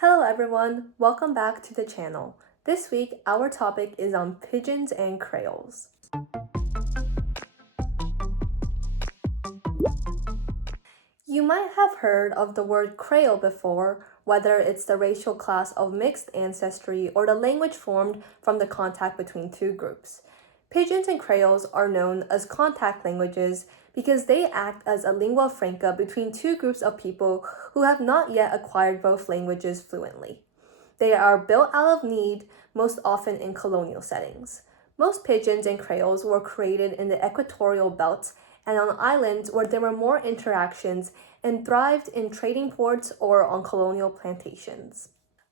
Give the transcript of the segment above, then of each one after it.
Hello everyone, welcome back to the channel. This week, our topic is on pigeons and creoles. You might have heard of the word creole before, whether it's the racial class of mixed ancestry or the language formed from the contact between two groups. Pidgins and creoles are known as contact languages because they act as a lingua franca between two groups of people who have not yet acquired both languages fluently. They are built out of need, most often in colonial settings. Most pigeons and creoles were created in the equatorial belt and on islands where there were more interactions and thrived in trading ports or on colonial plantations.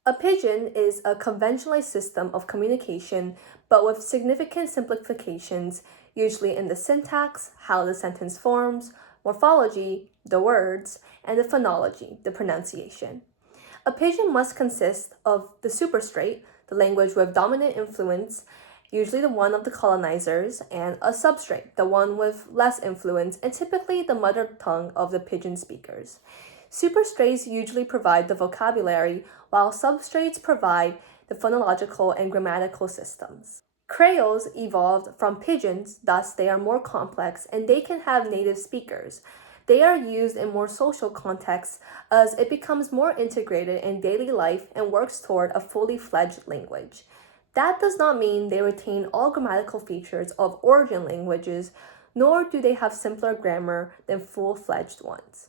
A pidgin is a conventionalized system of communication, but with significant simplifications, usually in the syntax, how the sentence forms, morphology, the words, and the phonology, the pronunciation. A pidgin must consist of the superstrate, the language with dominant influence, usually the one of the colonizers, and a substrate, the one with less influence, and typically the mother tongue of the pidgin speakers. Superstrates usually provide the vocabulary, while substrates provide the phonological and grammatical systems. Creoles evolved from pidgins, thus they are more complex and they can have native speakers. They are used in more social contexts as it becomes more integrated in daily life and works toward a fully fledged language. That does not mean they retain all grammatical features of origin languages, nor do they have simpler grammar than full-fledged ones.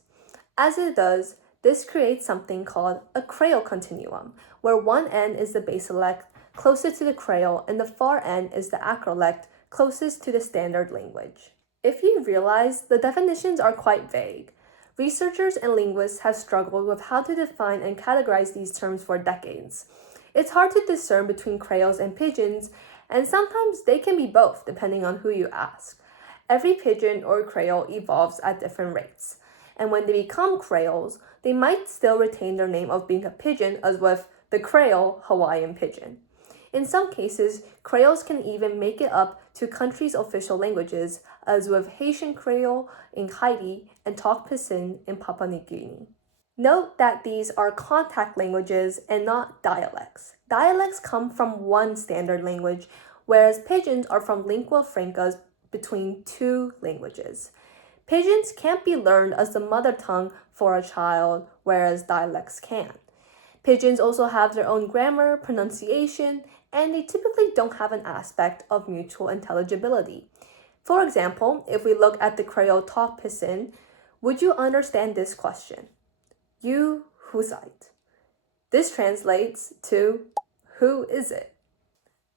As it does, this creates something called a creole continuum, where one end is the basilect closest to the creole and the far end is the acrolect closest to the standard language. If you realize, the definitions are quite vague. Researchers and linguists have struggled with how to define and categorize these terms for decades. It's hard to discern between creoles and pidgins, and sometimes they can be both depending on who you ask. Every pidgin or creole evolves at different rates, and when they become creoles, they might still retain their name of being a pidgin, as with the Creole Hawaiian pidgin. In some cases, creoles can even make it up to countries' official languages, as with Haitian Creole in Haiti and Tok Pisin in Papua New Guinea. Note that these are contact languages and not dialects. Dialects come from one standard language, whereas pidgins are from lingua francas between two languages. Pidgins can't be learned as the mother tongue for a child, whereas dialects can. Pidgins also have their own grammar, pronunciation, and they typically don't have an aspect of mutual intelligibility. For example, if we look at the Creole Tok Pisin, would you understand this question? You who seid? This translates to, who is it?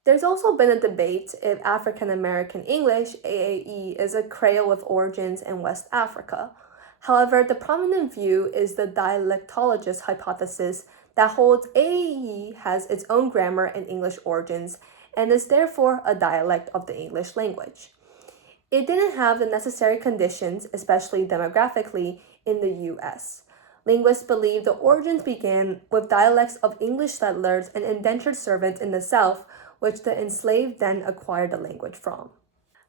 There's also been a debate if African American English, AAE, is a Creole with origins in West Africa. However, the prominent view is the dialectologist hypothesis that holds AAE has its own grammar and English origins and is therefore a dialect of the English language. It didn't have the necessary conditions, especially demographically, in the US. Linguists believe the origins began with dialects of English settlers and indentured servants in the South, which the enslaved then acquired the language from.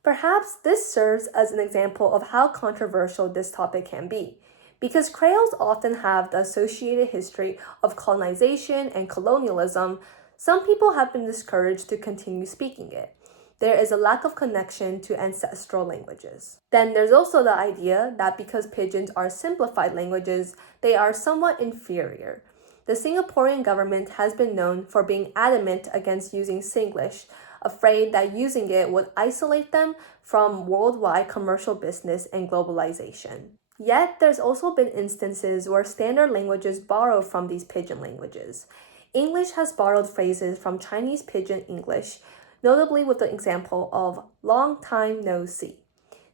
Perhaps this serves as an example of how controversial this topic can be. Because creoles often have the associated history of colonization and colonialism, some people have been discouraged to continue speaking it. There is a lack of connection to ancestral languages. Then there's also the idea that because pidgins are simplified languages, they are somewhat inferior. The Singaporean government has been known for being adamant against using Singlish, afraid that using it would isolate them from worldwide commercial business and globalization. Yet, there's also been instances where standard languages borrow from these pidgin languages. English has borrowed phrases from Chinese pidgin English, notably with the example of long time no see.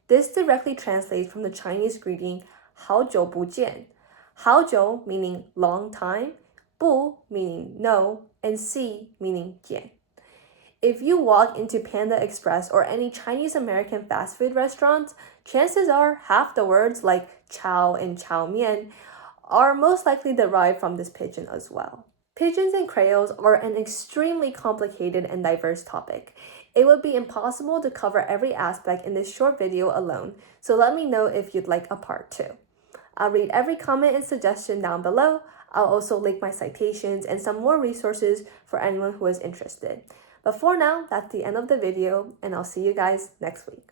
This directly translates from the Chinese greeting 好久不见. 好久meaning long time, 不 meaning no, and see meaning 见. If you walk into Panda Express or any Chinese American fast food restaurant, chances are half the words like chow and chow mian are most likely derived from this pidgin as well. Pidgins and creoles are an extremely complicated and diverse topic. It would be impossible to cover every aspect in this short video alone, so let me know if you'd like a part 2. I'll read every comment and suggestion down below. I'll also link my citations and some more resources for anyone who is interested. But for now, that's the end of the video, and I'll see you guys next week.